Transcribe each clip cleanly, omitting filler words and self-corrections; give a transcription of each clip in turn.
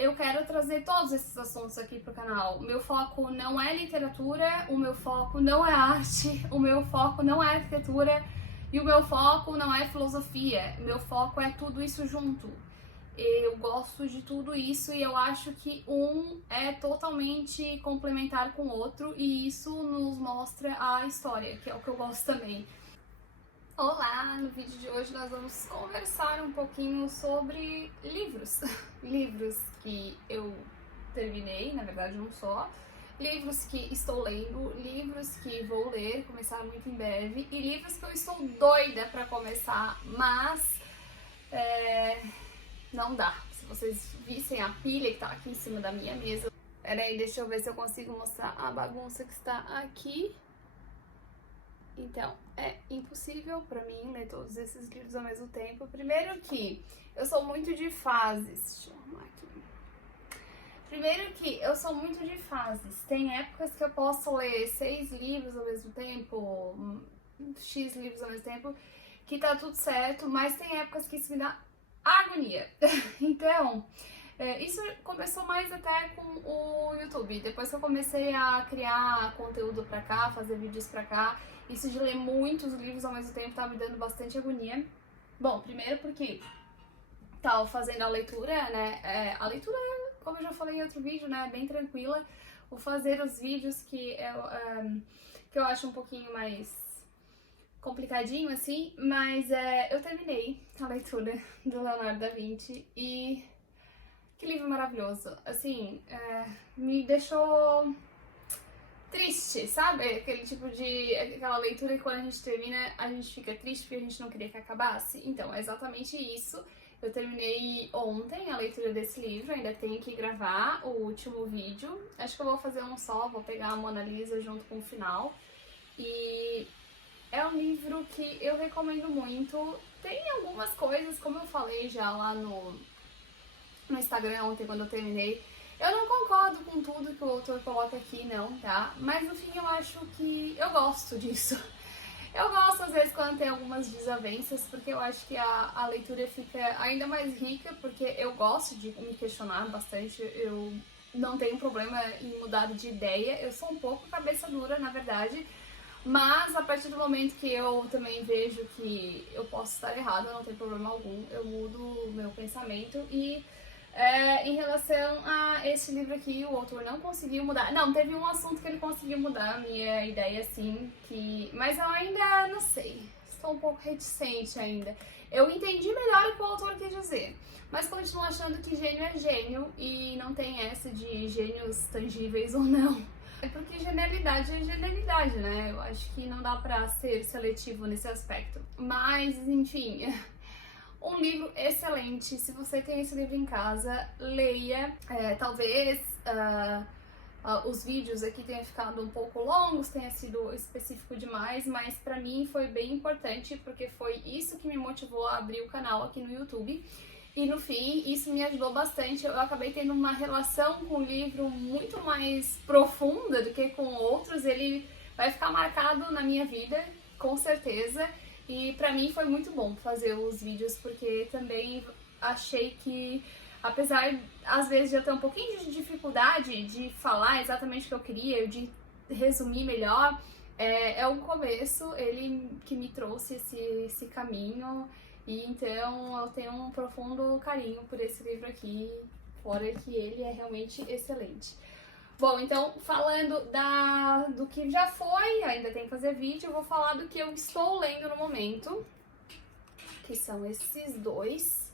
eu quero trazer todos esses assuntos aqui pro canal. O meu foco não é literatura, o meu foco não é arte, o meu foco não é arquitetura e o meu foco não é filosofia. O meu foco é tudo isso junto. Eu gosto de tudo isso e eu acho que um é totalmente complementar com o outro e isso nos mostra a história, que é o que eu gosto também. Olá! No vídeo de hoje nós vamos conversar um pouquinho sobre livros. Livros que eu terminei, na verdade um só. Livros que estou lendo, livros que vou ler, começar muito em breve. E livros que eu estou doida pra começar, mas não dá. Se vocês vissem a pilha que tá aqui em cima da minha mesa. Peraí, deixa eu ver se eu consigo mostrar a bagunça que está aqui. Então, é impossível pra mim ler todos esses livros ao mesmo tempo. Primeiro que eu sou muito de fases. Deixa eu arrumar aqui. Primeiro que eu sou muito de fases. Tem épocas que eu posso ler 6 livros ao mesmo tempo, X livros ao mesmo tempo, que tá tudo certo, mas tem épocas que isso me dá agonia. Então, isso começou mais até com o YouTube. Depois que eu comecei a criar conteúdo pra cá, fazer vídeos pra cá, isso de ler muitos livros ao mesmo tempo tá me dando bastante agonia. Bom, primeiro porque tava fazendo a leitura, né? A leitura, como eu já falei em outro vídeo, né? É bem tranquila. Vou fazer os vídeos que eu acho um pouquinho mais complicadinho, assim, mas eu terminei a leitura do Leonardo da Vinci e que livro maravilhoso. Assim, me deixou triste, sabe? Aquele tipo de... aquela leitura que quando a gente termina, a gente fica triste porque a gente não queria que acabasse. Então, é exatamente isso. Eu terminei ontem a leitura desse livro, ainda tenho que gravar o último vídeo. Acho que eu vou fazer um só, vou pegar a Mona Lisa junto com o final. E é um livro que eu recomendo muito. Tem algumas coisas, como eu falei já lá no Instagram ontem, quando eu terminei, eu não concordo com tudo que o autor coloca aqui, não, tá? Mas no fim eu acho que eu gosto disso. Eu gosto às vezes quando tem algumas desavenças, porque eu acho que a leitura fica ainda mais rica, porque eu gosto de me questionar bastante, eu não tenho problema em mudar de ideia, eu sou um pouco cabeça dura, na verdade, mas a partir do momento que eu também vejo que eu posso estar errada, não tem problema algum, eu mudo o meu pensamento e... em relação a esse livro aqui, o autor não conseguiu mudar. Não, teve um assunto que ele conseguiu mudar a minha ideia, sim, mas eu ainda não sei. Estou um pouco reticente ainda. Eu entendi melhor o que o autor quis dizer, mas continuo achando que gênio é gênio e não tem essa de gênios tangíveis ou não. É porque genialidade é genialidade, né? Eu acho que não dá pra ser seletivo nesse aspecto. Mas, enfim... Um livro excelente, se você tem esse livro em casa, leia. Talvez os vídeos aqui tenham ficado um pouco longos, tenha sido específico demais, mas pra mim foi bem importante, porque foi isso que me motivou a abrir o canal aqui no YouTube. E no fim, isso me ajudou bastante, eu acabei tendo uma relação com o livro muito mais profunda do que com outros, ele vai ficar marcado na minha vida, com certeza. E pra mim foi muito bom fazer os vídeos, porque também achei que, apesar, às vezes, de eu ter um pouquinho de dificuldade de falar exatamente o que eu queria, de resumir melhor, é um começo, ele que me trouxe esse caminho, e então eu tenho um profundo carinho por esse livro aqui, fora que ele é realmente excelente. Bom, então, falando do que já foi, ainda tem que fazer vídeo, eu vou falar do que eu estou lendo no momento, que são esses dois.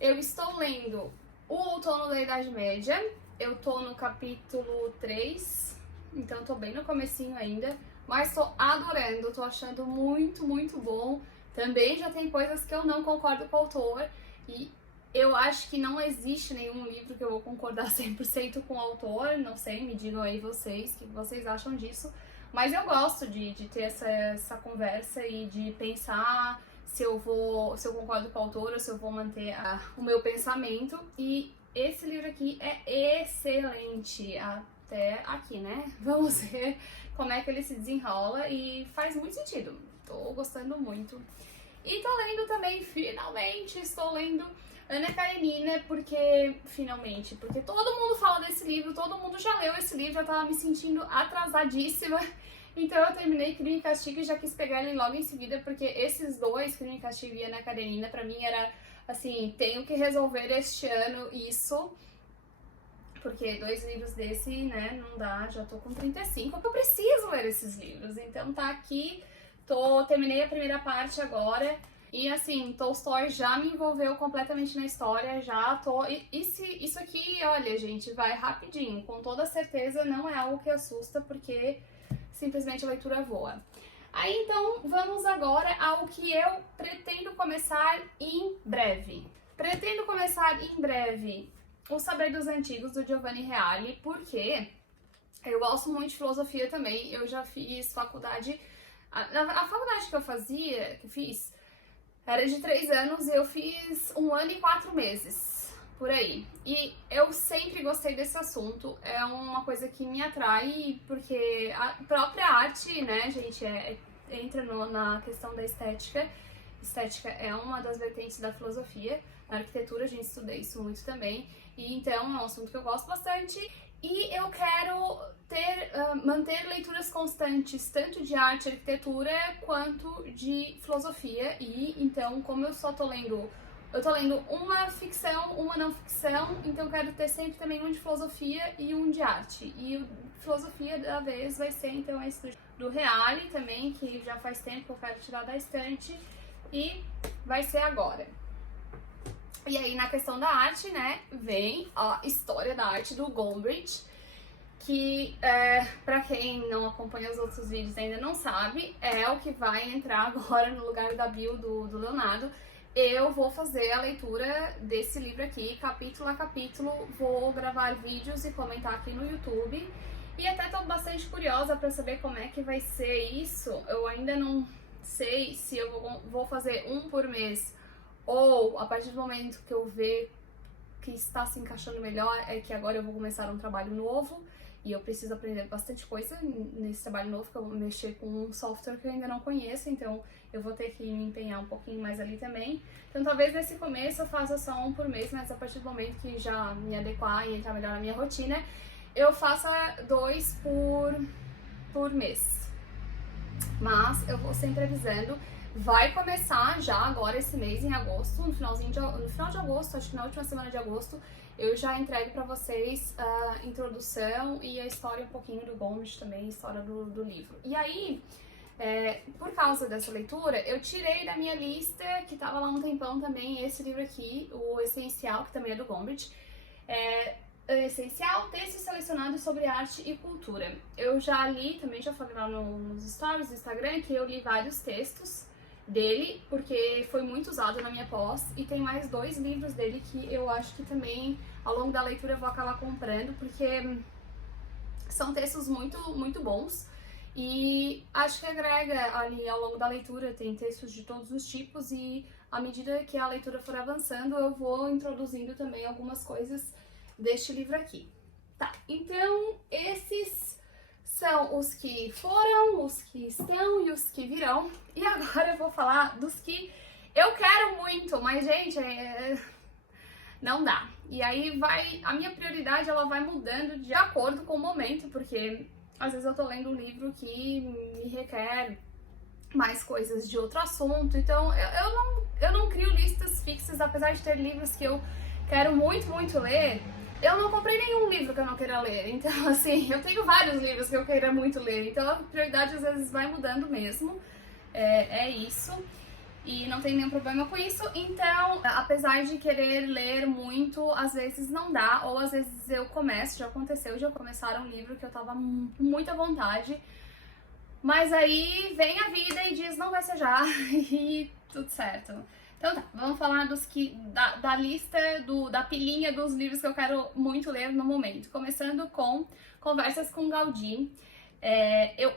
Eu estou lendo O Outono da Idade Média, eu tô no capítulo 3, então tô bem no comecinho ainda, mas tô adorando, tô achando muito, muito bom. Também já tem coisas que eu não concordo com o autor e... eu acho que não existe nenhum livro que eu vou concordar 100% com o autor, não sei, me digam aí vocês, o que vocês acham disso, mas eu gosto de ter essa conversa e de pensar se eu concordo com o autor ou se eu vou manter o meu pensamento, e esse livro aqui é excelente, até aqui, né? Vamos ver como é que ele se desenrola e faz muito sentido, tô gostando muito. E tô lendo também, finalmente, estou lendo Ana Karenina, porque, finalmente, porque todo mundo fala desse livro, todo mundo já leu esse livro, eu tava me sentindo atrasadíssima. Então eu terminei Crime e Castigo e já quis pegar ele logo em seguida, porque esses dois, Crime e Castigo e Ana Karenina, pra mim era, assim, tenho que resolver este ano isso. Porque 2 livros desse, né, não dá, já tô com 35, eu preciso ler esses livros. Então tá aqui, terminei a primeira parte agora. E assim, Tolstói já me envolveu completamente na história, já tô... Isso aqui, olha, gente, vai rapidinho. Com toda certeza não é algo que assusta, porque simplesmente a leitura voa. Aí então, vamos agora ao que eu pretendo começar em breve. Pretendo começar em breve O Saber dos Antigos, do Giovanni Reale, porque eu gosto muito de filosofia também. Eu já fiz faculdade... A faculdade que eu fiz, era de 3 anos e eu fiz 1 ano e 4 meses, por aí. E eu sempre gostei desse assunto, é uma coisa que me atrai, porque a própria arte, né, gente, entra na questão da estética. Estética é uma das vertentes da filosofia. Na arquitetura a gente estuda isso muito também. E então é um assunto que eu gosto bastante. E eu quero manter leituras constantes, tanto de arte e arquitetura, quanto de filosofia. E então, como eu só tô lendo... Eu tô lendo uma ficção, uma não ficção, então eu quero ter sempre também um de filosofia e um de arte. E filosofia da vez vai ser então esse do Reale também, que já faz tempo que eu quero tirar da estante. E vai ser agora. E aí, na questão da arte, né, vem a história da arte do Gombrich, que, pra quem não acompanha os outros vídeos e ainda não sabe, é o que vai entrar agora no lugar da bio do Leonardo. Eu vou fazer a leitura desse livro aqui, capítulo a capítulo, vou gravar vídeos e comentar aqui no YouTube. E até tô bastante curiosa pra saber como é que vai ser isso. Eu ainda não sei se eu vou fazer um por mês, ou a partir do momento que eu ver que está se encaixando melhor, é que agora eu vou começar um trabalho novo e eu preciso aprender bastante coisa nesse trabalho novo, que eu vou mexer com um software que eu ainda não conheço, então eu vou ter que me empenhar um pouquinho mais ali também. Então talvez nesse começo eu faça só um por mês, mas a partir do momento que já me adequar e entrar melhor na minha rotina, eu faça 2 por mês. Mas eu vou sempre avisando. Vai começar já agora esse mês, em agosto, no final de agosto, acho que na última semana de agosto, eu já entrego pra vocês a introdução e a história um pouquinho do Gombrich também, a história do livro. E aí, por causa dessa leitura, eu tirei da minha lista, que tava lá um tempão também, esse livro aqui, o Essencial, que também é do Gombrich. Essencial, textos selecionados sobre arte e cultura. Eu já li, também já falei lá nos stories do Instagram, que eu li vários textos dele, porque foi muito usado na minha pós, e tem mais 2 livros dele que eu acho que também ao longo da leitura eu vou acabar comprando, porque são textos muito bons, e acho que agrega ali ao longo da leitura, tem textos de todos os tipos, e à medida que a leitura for avançando eu vou introduzindo também algumas coisas deste livro aqui. Tá, então esses são os que foram, os que estão e os que virão. E agora eu vou falar dos que eu quero muito, mas, gente, não dá. E aí a minha prioridade ela vai mudando de acordo com o momento, porque às vezes eu tô lendo um livro que me requer mais coisas de outro assunto. Então eu não crio listas fixas, apesar de ter livros que eu quero muito ler. Eu não comprei nenhum livro que eu não queira ler, então assim, eu tenho vários livros que eu queira muito ler, então a prioridade às vezes vai mudando mesmo, é isso, e não tem nenhum problema com isso. Então, apesar de querer ler muito, às vezes não dá, ou às vezes eu começo, já aconteceu de eu começar um livro que eu tava com muita vontade, mas aí vem a vida e diz não vai ser já, e tudo certo. Então tá, vamos falar da lista, da pilhinha dos livros que eu quero muito ler no momento. Começando com Conversas com Gaudí. Eu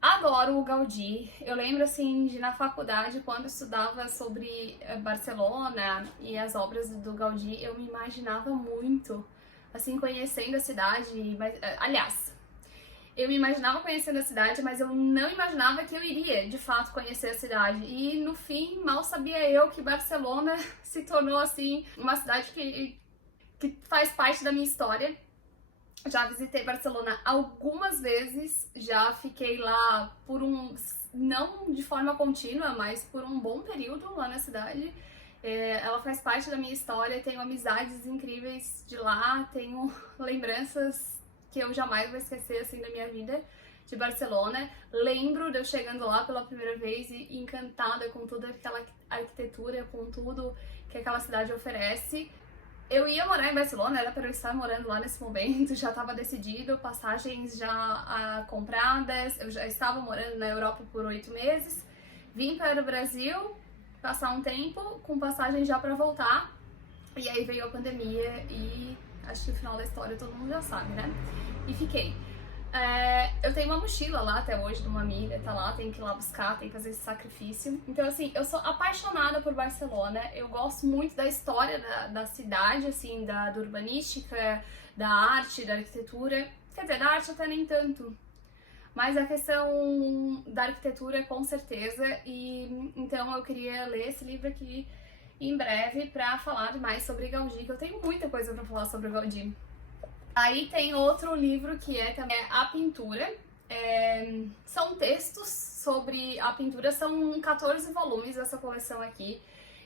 adoro o Gaudí. Eu lembro assim de na faculdade, quando estudava sobre Barcelona e as obras do Gaudí, eu me imaginava muito, assim, conhecendo a cidade. Aliás, Eu me imaginava conhecendo a cidade, mas eu não imaginava que eu iria, de fato, conhecer a cidade. E, no fim, mal sabia eu que Barcelona se tornou, assim, uma cidade que faz parte da minha história. Já visitei Barcelona algumas vezes, já fiquei lá por não de forma contínua, mas por um bom período lá na cidade. Ela faz parte da minha história, tenho amizades incríveis de lá, tenho lembranças que eu jamais vou esquecer, assim, da minha vida, de Barcelona. Lembro de eu chegando lá pela primeira vez e encantada com toda aquela arquitetura, com tudo que aquela cidade oferece. Eu ia morar em Barcelona, era para eu estar morando lá nesse momento, já estava decidido, passagens já compradas, eu já estava morando na Europa por 8 meses, vim para o Brasil passar um tempo com passagem já para voltar, e aí veio a pandemia e acho que o final da história todo mundo já sabe, né? E fiquei. Eu tenho uma mochila lá até hoje de uma amiga, tá lá, tem que ir lá buscar, tem que fazer esse sacrifício. Então, assim, eu sou apaixonada por Barcelona, eu gosto muito da história da cidade, assim, da urbanística, da arte, da arquitetura. Quer dizer, da arte até nem tanto, mas a questão da arquitetura com certeza. E então eu queria ler esse livro aqui em breve pra falar mais sobre Gaudí, que eu tenho muita coisa pra falar sobre Gaudí. Aí tem outro livro que é também A Pintura. São textos sobre a pintura, são 14 volumes dessa coleção aqui.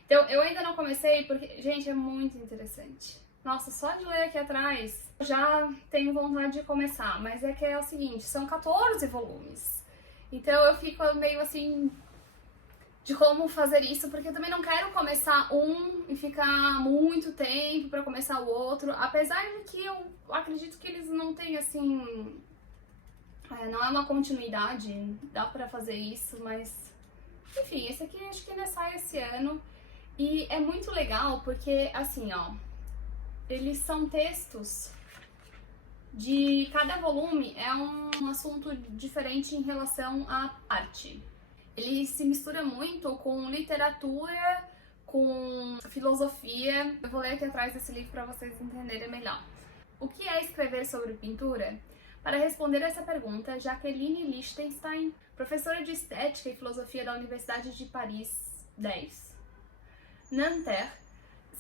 Então eu ainda não comecei porque, gente, é muito interessante. Nossa, só de ler aqui atrás eu já tenho vontade de começar, mas é que é o seguinte, são 14 volumes. Então eu fico meio assim de como fazer isso, porque eu também não quero começar um e ficar muito tempo pra começar o outro, apesar de que eu acredito que eles não têm, assim, não é uma continuidade, dá pra fazer isso, mas, enfim, esse aqui acho que ainda sai esse ano, e é muito legal porque, assim, ó, eles são textos de cada volume, é um assunto diferente em relação à arte. Ele se mistura muito com literatura, com filosofia. Eu vou ler aqui atrás desse livro para vocês entenderem melhor. O que é escrever sobre pintura? Para responder essa pergunta, Jacqueline Lichtenstein, professora de Estética e Filosofia da Universidade de Paris 10, Nanterre,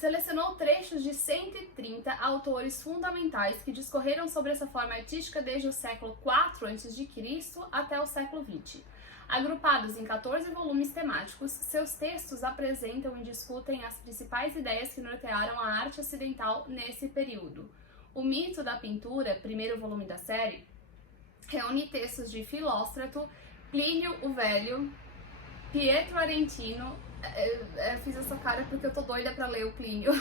selecionou trechos de 130 autores fundamentais que discorreram sobre essa forma artística desde o século IV a.C. até o século XX. Agrupados em 14 volumes temáticos, seus textos apresentam e discutem as principais ideias que nortearam a arte ocidental nesse período. O Mito da Pintura, primeiro volume da série, reúne textos de Filóstrato, Plínio o Velho, Pietro Arentino, eu fiz essa cara porque eu tô doida pra ler o Plínio,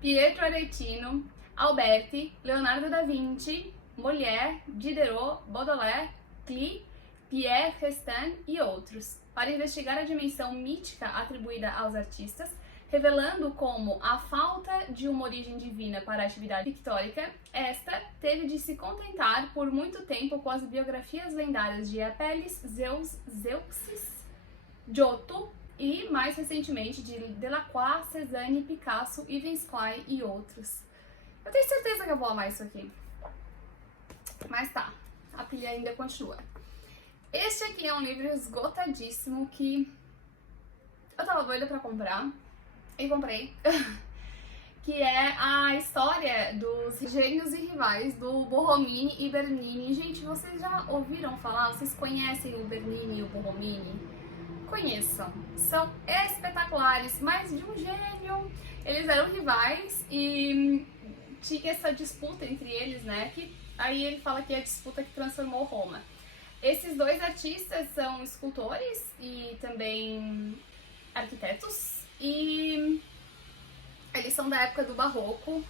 Pietro Arentino, Alberti, Leonardo da Vinci, Molière, Diderot, Baudelaire, Klee, Pierre Restin e outros, para investigar a dimensão mítica atribuída aos artistas, revelando como a falta de uma origem divina para a atividade pictórica, esta teve de se contentar por muito tempo com as biografias lendárias de Apelles, Zeus, Zeuxis, Giotto e, mais recentemente, de Delacroix, Cézanne, Picasso, Yves Klein e outros. Eu tenho certeza que eu vou amar isso aqui. Mas tá, a pilha ainda continua. Este aqui é um livro esgotadíssimo que eu tava doida pra comprar e comprei, que é a história dos gênios e rivais do Borromini e Bernini. Gente, vocês já ouviram falar? Vocês conhecem o Bernini e o Borromini? Conheçam, são espetaculares, mas de um gênio. Eles eram rivais e tinha essa disputa entre eles, né? Que aí ele fala que é a disputa que transformou Roma. Esses dois artistas são escultores e também arquitetos, e eles são da época do Barroco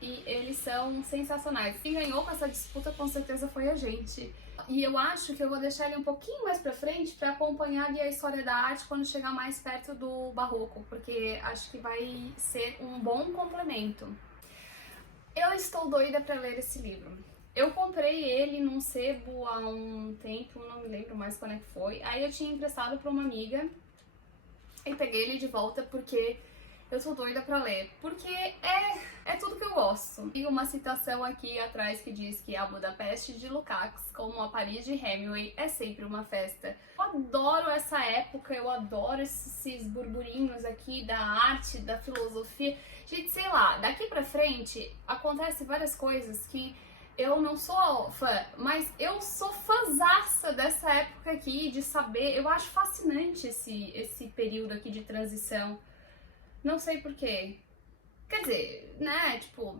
e eles são sensacionais. Quem ganhou com essa disputa com certeza foi a gente. E eu acho que eu vou deixar ele um pouquinho mais pra frente pra acompanhar ali a história da arte quando chegar mais perto do Barroco, porque acho que vai ser um bom complemento. Eu estou doida pra ler esse livro. Eu comprei ele num sebo há um tempo, não me lembro mais quando é que foi. Aí eu tinha emprestado pra uma amiga e peguei ele de volta porque eu tô doida pra ler, porque é tudo que eu gosto. Tem uma citação aqui atrás que diz que a Budapeste de Lukács, como a Paris de Hemingway, é sempre uma festa. Eu adoro essa época, eu adoro esses burburinhos aqui da arte, da filosofia. Gente, sei lá, daqui pra frente acontece várias coisas que eu não sou fã, mas eu sou fãzaça dessa época aqui, de saber. Eu acho fascinante esse período aqui de transição. Não sei porquê. Quer dizer, né, tipo,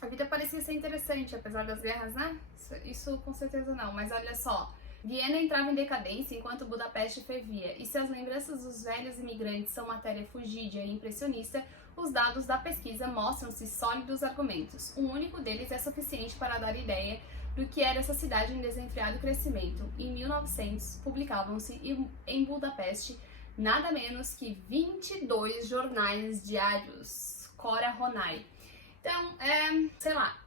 a vida parecia ser interessante, apesar das guerras, né? Isso com certeza não, mas olha só. Viena entrava em decadência enquanto Budapeste fervia, e se as lembranças dos velhos imigrantes são matéria fugídia e impressionista, os dados da pesquisa mostram-se sólidos argumentos. Um único deles é suficiente para dar ideia do que era essa cidade em desenfreado crescimento. Em 1900, publicavam-se em Budapeste nada menos que 22 jornais diários. Cora Ronay. Então, sei lá,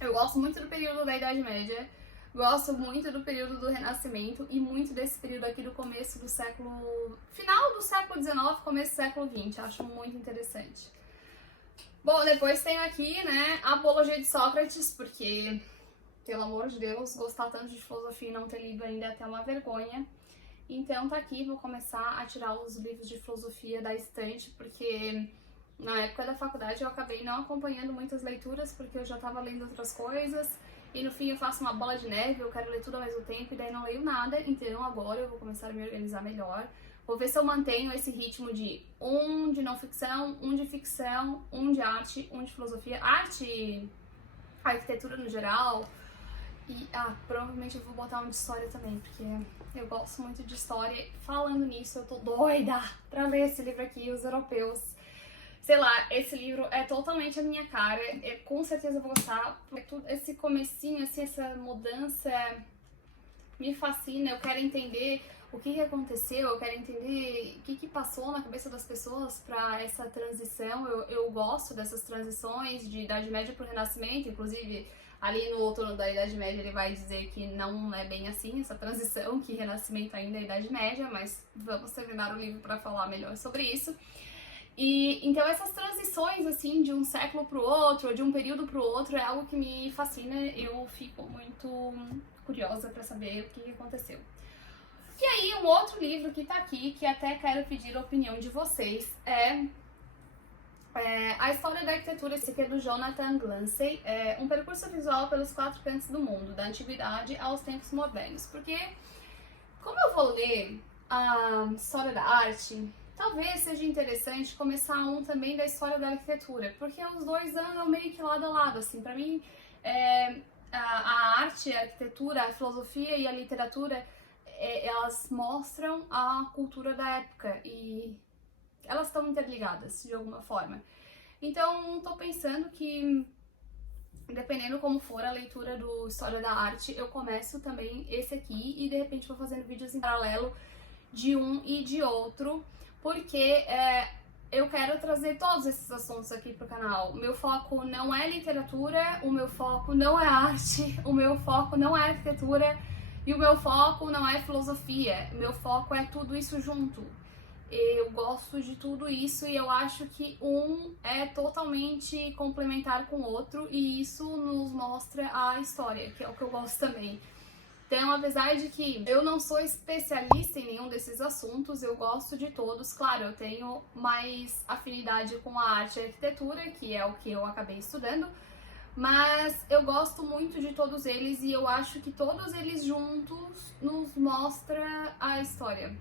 eu gosto muito do período da Idade Média, gosto muito do período do Renascimento e muito desse período aqui do começo do século... final do século XIX, começo do século XX, acho muito interessante. Bom, depois tem aqui, né, a Apologia de Sócrates, porque, pelo amor de Deus, gostar tanto de filosofia e não ter lido ainda é até uma vergonha. Então tá aqui, vou começar a tirar os livros de filosofia da estante, porque na época da faculdade eu acabei não acompanhando muitas leituras, porque eu já tava lendo outras coisas, e no fim eu faço uma bola de neve, eu quero ler tudo ao mesmo tempo, e daí não leio nada, então agora eu vou começar a me organizar melhor. Vou ver se eu mantenho esse ritmo de um de não ficção, um de ficção, um de arte, um de filosofia, arte, arquitetura no geral. E, provavelmente eu vou botar um de história também, porque eu gosto muito de história. Falando nisso, eu tô doida pra ler esse livro aqui, Os Europeus. Sei lá, esse livro é totalmente a minha cara, com certeza eu vou gostar. Esse comecinho, assim, essa mudança me fascina, eu quero entender o que aconteceu, eu quero entender o que passou na cabeça das pessoas pra essa transição. Eu gosto dessas transições de Idade Média pro Renascimento, inclusive... Ali no outono da Idade Média ele vai dizer que não é bem assim essa transição, que Renascimento ainda é Idade Média, mas vamos terminar o livro para falar melhor sobre isso. E então essas transições assim de um século para o outro, ou de um período para o outro, é algo que me fascina. Eu fico muito curiosa para saber o que aconteceu. E aí um outro livro que tá aqui, que até quero pedir a opinião de vocês, é A História da Arquitetura, esse aqui é do Jonathan Glancy, um percurso visual pelos 4 cantos do mundo, da antiguidade aos tempos modernos. Porque, como eu vou ler a história da arte, talvez seja interessante começar um também da história da arquitetura, porque os dois andam meio que lado a lado, assim. Pra mim, a arte, a arquitetura, a filosofia e a literatura, elas mostram a cultura da época e elas estão interligadas de alguma forma. Então, tô pensando que, dependendo como for a leitura do História da Arte, eu começo também esse aqui e de repente vou fazendo vídeos em paralelo de um e de outro, porque eu quero trazer todos esses assuntos aqui pro canal. O meu foco não é literatura, o meu foco não é arte, o meu foco não é arquitetura e o meu foco não é filosofia. O meu foco é tudo isso junto. Eu gosto de tudo isso e eu acho que um é totalmente complementar com o outro e isso nos mostra a história, que é o que eu gosto também. Então, apesar de que eu não sou especialista em nenhum desses assuntos, eu gosto de todos. Claro, eu tenho mais afinidade com a arte e a arquitetura, que é o que eu acabei estudando, mas eu gosto muito de todos eles e eu acho que todos eles juntos nos mostra a história.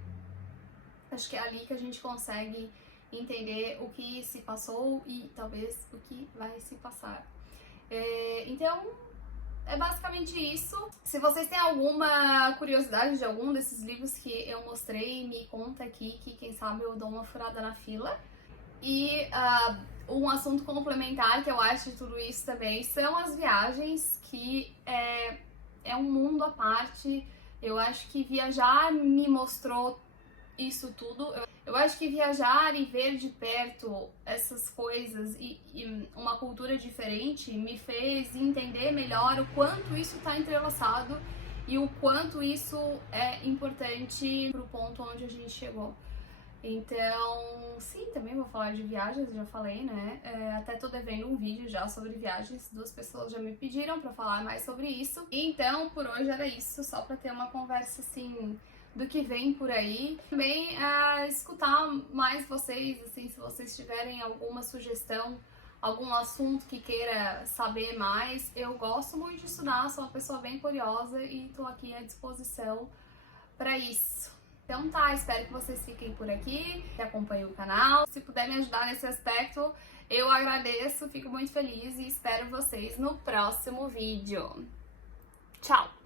Acho que é ali que a gente consegue entender o que se passou e talvez o que vai se passar. Então, é basicamente isso. Se vocês têm alguma curiosidade de algum desses livros que eu mostrei, me conta aqui que quem sabe eu dou uma furada na fila. E um assunto complementar que eu acho de tudo isso também são as viagens, que é um mundo à parte. Eu acho que viajar me mostrou isso tudo. Eu acho que viajar e ver de perto essas coisas e uma cultura diferente me fez entender melhor o quanto isso está entrelaçado e o quanto isso é importante pro ponto onde a gente chegou. Então, sim, também vou falar de viagens, já falei, né? Até tô devendo um vídeo já sobre viagens, 2 pessoas já me pediram pra falar mais sobre isso. Então, por hoje era isso, só pra ter uma conversa, assim, do que vem por aí. Também escutar mais vocês, assim, se vocês tiverem alguma sugestão, algum assunto que queira saber mais. Eu gosto muito de estudar, sou uma pessoa bem curiosa e tô aqui à disposição para isso. Então tá, espero que vocês fiquem por aqui, que acompanhem o canal. Se puder me ajudar nesse aspecto, eu agradeço, fico muito feliz e espero vocês no próximo vídeo. Tchau!